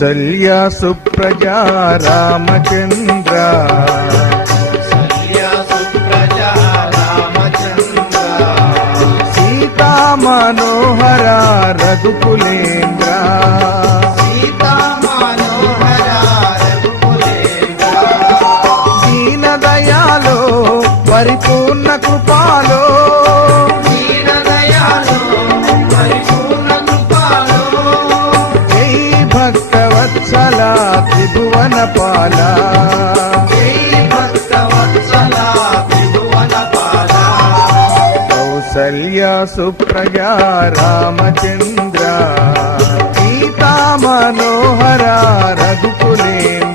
కౌసల్య సుప్రజా రామచంద్ర సీతా మనోహర రఘుకులేంద్ర దీన దయాలో పరిపూర్ణ కృపాలో జై భక్తవత్సల త్రిభువన పాల కౌసల్య సుప్రజా రామచంద్ర సీతా మనోహర రఘుకులేంద్ర